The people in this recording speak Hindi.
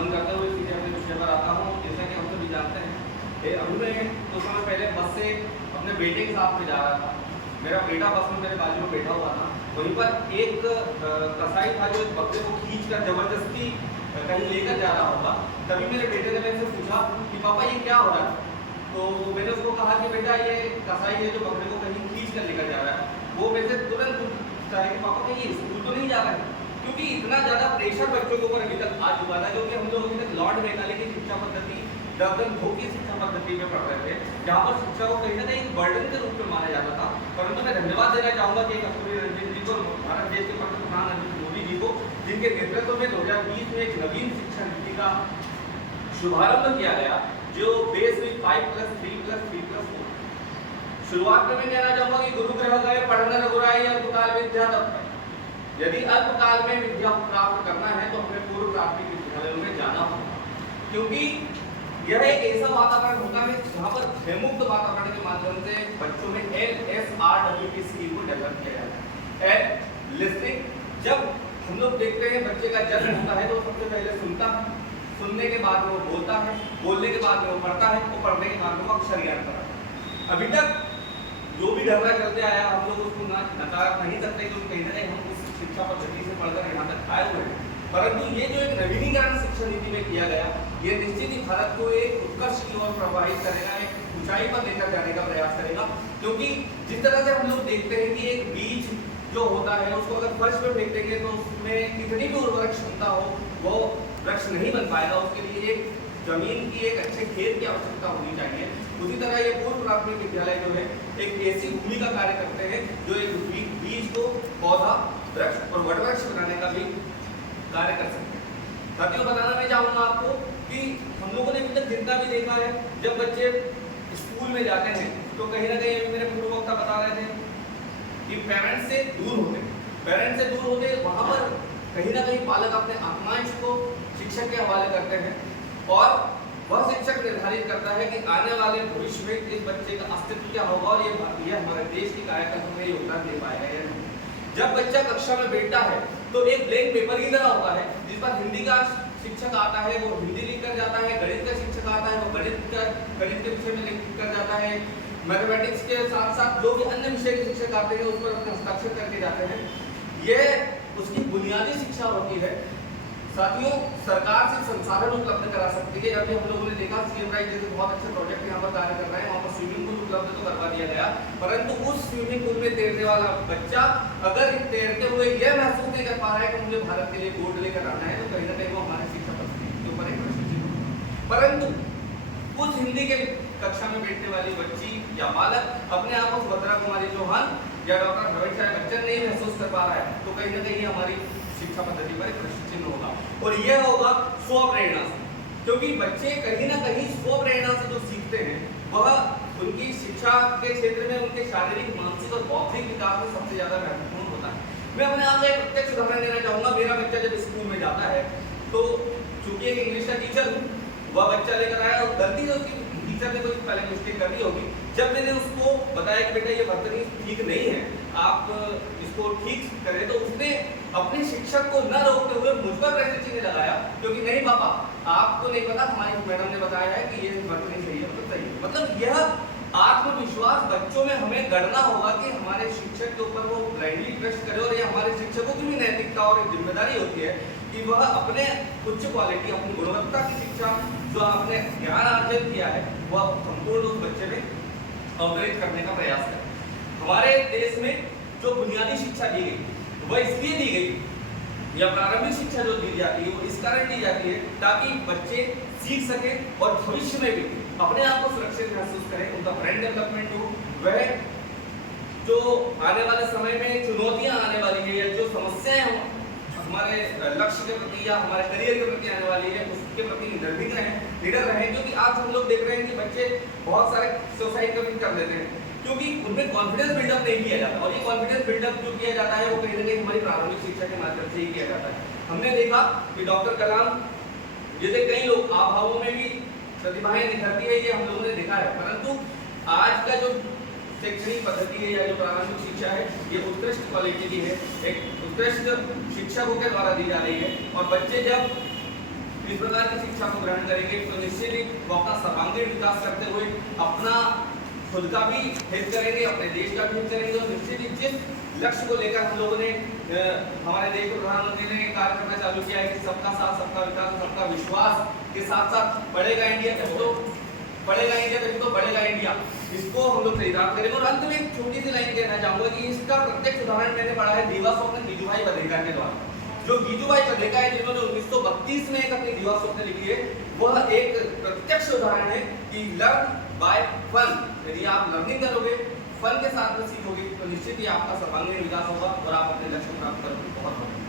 नमन करते हुए सीधे अपने विषय पर आता हूँ। जैसा कि हम सभी जानते हैं, अभी मैं कुछ समय पहले बस से अपने बेटे के साथ में जा रहा था। मेरा बेटा बस में मेरे बाजू में बैठा हुआ था। वहीं पर एक कसाई था जो एक बकरे को खींचकर जबरदस्ती कहीं लेकर जा रहा होगा। तभी मेरे बेटे ने मेरे से पूछा कि पापा ये क्या हो रहा है। तो मैंने उसको कहा कि बेटा ये कसाई है जो बकरे को कहीं खींच कर लेकर जा रहा है। वो मेरे से तुरंत पूछता है कि पापा कहीं स्कूल तो नहीं जा रहा है, क्योंकि इतना ज़्यादा प्रेशर बच्चों के ऊपर अभी तक आ चुका था। क्योंकि हम लोग अभी तक लॉर्ड मेघालय की शिक्षा पद्धति दर्जन भोग की शिक्षा पद्धति में पढ़ रहे थे, जहाँ पर शिक्षा को कहीं ना कहीं बर्डन के रूप में माना जाता था। परंतु मैं धन्यवाद देना चाहूँगा कि कस्तूरी रंजन जी को, भारत देश के प्रधान नरेंद्र मोदी जी को, जिनके नेतृत्व में 2020 में एक नवीन शिक्षा नीति का शुभारंभ किया गया, जो बेस हुई 5+3+3+4। शुरुआत में मैं कहना चाहूँगा कि गुरु ग्रह गए पढ़ने रघुराई अल्पकाल विद्या तब। यदि अल्पकाल में विद्या प्राप्त करना है तो हमें पूर्व प्राथमिक विद्यालयों में जाना होगा, क्योंकि यह एक ऐसा वातावरण होता है जहाँ पर भयमुक्त वातावरण के माध्यम से बच्चों में LSRW की स्किल को डेवलप किया जाता है। लिसनिंग, जब हम लोग देखते हैं बच्चे का जन्म होता है तो सबसे पहले सुनता है, सुनने के बाद में वो बोलता है, बोलने के बाद में वो पढ़ता है, वो पढ़ने के बाद में वो अक्षर ज्ञान कराता है। अभी तक जो भी ढर्रा चलते आया हम लोग उसको नकार नहीं सकते, क्योंकि कहीं ना कहीं हम उस शिक्षा पद्धति से पढ़कर यहाँ तक आए हुए हैं। परंतु ये जो एक नवीनीकरण शिक्षा नीति में किया गया, ये निश्चित ही भारत को एक उत्कर्ष की ओर प्रभावित करेगा, एक ऊंचाई पर लेकर जाने का प्रयास करेगा। क्योंकि जिस तरह से हम लोग देखते हैं कि एक बीज जो होता है उसको अगर फर्श पे फेंक देंगे तो उसमें कितनी भी उर्वरक क्षमता हो वो वृक्ष नहीं बन पाएगा। उसके लिए एक जमीन की, एक अच्छे खेत की आवश्यकता होनी चाहिए। उसी तरह ये पूर्व प्राथमिक विद्यालय जो है एक ऐसी भूमि का कार्य करते हैं जो एक बीज को पौधा, वृक्ष और वटवृक्ष बनाने का भी कार्य कर सकते हैं। साथियों, बताना मैं चाहूँगा आपको कि हम लोगों ने अभी तक जितना भी देखा है, जब बच्चे स्कूल में जाते हैं तो कहीं ना कहीं मेरे पूर्व वक्ता बता रहे थे कि पेरेंट्स से दूर होते वहाँ पर कहीं ना कहीं पालक अपने आत्मांश को शिक्षक के हवाले करते हैं, और वह शिक्षक निर्धारित करता है कि आने वाले भविष्य में इस बच्चे का अस्तित्व क्या होगा और ये हमारे देश की कायाकल्प में योगदान दे पाएगा या नहीं। जब बच्चा कक्षा में बैठता है तो एक ब्लैंक पेपर की तरह होता है, जिस पर हिंदी का शिक्षक आता है वो हिंदी लिख कर जाता है, गणित का शिक्षक आता है वो गणित के विषय में लिख कर जाता है, मैथमेटिक्स के साथ साथ जो भी अन्य विषय के शिक्षक आते हैं उस पर अपने हस्ताक्षर करके जाते हैं। ये उसकी बुनियादी शिक्षा होती है। साथियों, सरकार से संसाधन उपलब्ध करा सकती है। अभी हम लोगों ने देखा सीएम राइट जैसे बहुत अच्छे प्रोजेक्ट यहाँ पर कार्य कर रहे हैं, वहाँ पर स्विमिंग पूल उपलब्ध तो करवा दिया गया, परंतु उस स्विमिंग पूल में तैरने वाला बच्चा अगर तैरते हुए यह महसूस नहीं कर पा रहा है कि मुझे भारत के लिए गोल्ड लेकर आना है, तो कहीं ना कहीं वो हमारे शिक्षा पद्धति के ऊपर एक प्रश्न चिन्ह होगा। परंतु उस हिंदी के कक्षा में बैठने वाली बच्ची या बालक अपने आप को सुभद्रा कुमारी चौहान या डॉक्टर हमेशा बच्चन नहीं महसूस कर पा रहा है, तो कहीं ना कहीं हमारी शिक्षा पद्धति पर एक प्रश्न चिन्ह होगा। और यह होगा स्वप्रेरणा से, क्योंकि बच्चे कहीं ना कहीं स्वप्रेरणा से जो सीखते हैं वह उनकी शिक्षा के क्षेत्र में उनके शारीरिक, मानसिक और बौद्धिक विकास में सबसे ज्यादा महत्वपूर्ण होता है। मैं अपने आप से एक प्रत्यक्ष उदाहरण देना चाहूंगा। मेरा बच्चा जब स्कूल में जाता है तो चूंकि एक इंग्लिश का टीचर हूँ, वह बच्चा लेकर आया और गलती से उसकी टीचर ने कोई पहले मिस्टेक कर दी होगी। जब मैंने उसको बताया कि बेटा ये बर्तनी ठीक नहीं है, आप इसको ठीक करें, तो उसने अपने शिक्षक को न रोकते हुए मुझ पर प्रश्न चिन्ह लगाया, क्योंकि नहीं पापा आपको नहीं पता, हमारी मैडम ने बताया है कि ये बर्तनी सही है, मतलब सही है। मतलब यह आत्मविश्वास बच्चों में हमें गढ़ना होगा कि हमारे शिक्षक के ऊपर वो ब्लाइंडली ट्रस्ट करे, और ये हमारे शिक्षकों की भी नैतिकता और एक जिम्मेदारी होती है कि वह अपने उच्च क्वालिटी, अपनी गुणवत्ता की शिक्षा जो आपने ज्ञान अर्जित किया है वह संपूर्ण उस बच्चे में अवतरित करने का प्रयास करें। हमारे देश में जो बुनियादी शिक्षा दी गई वह इसलिए दी गई, या प्रारंभिक शिक्षा जो दी जाती है वो इस कारण दी जाती है ताकि बच्चे सीख सकें और भविष्य में भी अपने आप को सुरक्षित महसूस करें, उनका ब्रेन डेवलपमेंट हो, वह जो आने वाले समय में चुनौतियां आने वाली है या जो समस्याएं हमारे लक्ष्य के प्रति या हमारे करियर के प्रति आने वाली है उसके प्रति निडर रहें। क्योंकि आज हम लोग देख रहे हैं कि बच्चे बहुत सारे सुसाइड कमिट कर लेते हैं, क्योंकि उनमें कॉन्फिडेंस बिल्डअप नहीं किया जाता, और ये कॉन्फिडेंस बिल्डअप जो किया जाता है वो कहीं ना कहीं हमारी प्रारंभिक शिक्षा के माध्यम से ही किया जाता है। हमने देखा कि डॉक्टर कलाम जैसे कई लोग अभावों में भी प्रतिभाएं निखरती है, ये हम लोगों ने देखा है। परंतु आज का जो शैक्षणिक पद्धति है या जो प्रारंभिक शिक्षा है ये उत्कृष्ट क्वालिटी की है, एक उत्कृष्ट शिक्षकों के द्वारा दी जा रही है, और बच्चे जब इस प्रकार की शिक्षा को ग्रहण करेंगे तो निश्चित ही वो अपना सर्वांगीण विकास करते हुए अपना खुद का भी हित करेंगे, अपने देश का भी हित करेंगे। और निश्चित ही जिस लक्ष्य को लेकर हम लोगों ने हमारे देश के प्रधानमंत्री ने कार्य करना चालू किया है कि सबका साथ, सबका विकास, सबका विश्वास के साथ साथ बढ़ेगा इंडिया, तो बढ़ेगा इंडिया, तो बढ़ेगा इंडिया, इसको हम लोग चरितार्थ करेंगे। और अंत में एक छोटी सी लाइन कहना चाहूंगा कि इसका प्रत्यक्ष उदाहरण मैंने पढ़ा है दीवा स्वप्न गीजूभाई बधेकर के द्वारा। जो गीजूभाई बधेकर है जिन्होंने 1932 में एक अपनी दीवा स्वप्न लिखी है, वह एक प्रत्यक्ष उदाहरण है कि लर्न बाय फन। यदि आप लर्निंग करोगे, फन के साथ में सीखोगे, तो निश्चित ही आपका सर्वांगीण विकास होगा और आप अपने लक्ष्य प्राप्त करोगे। बहुत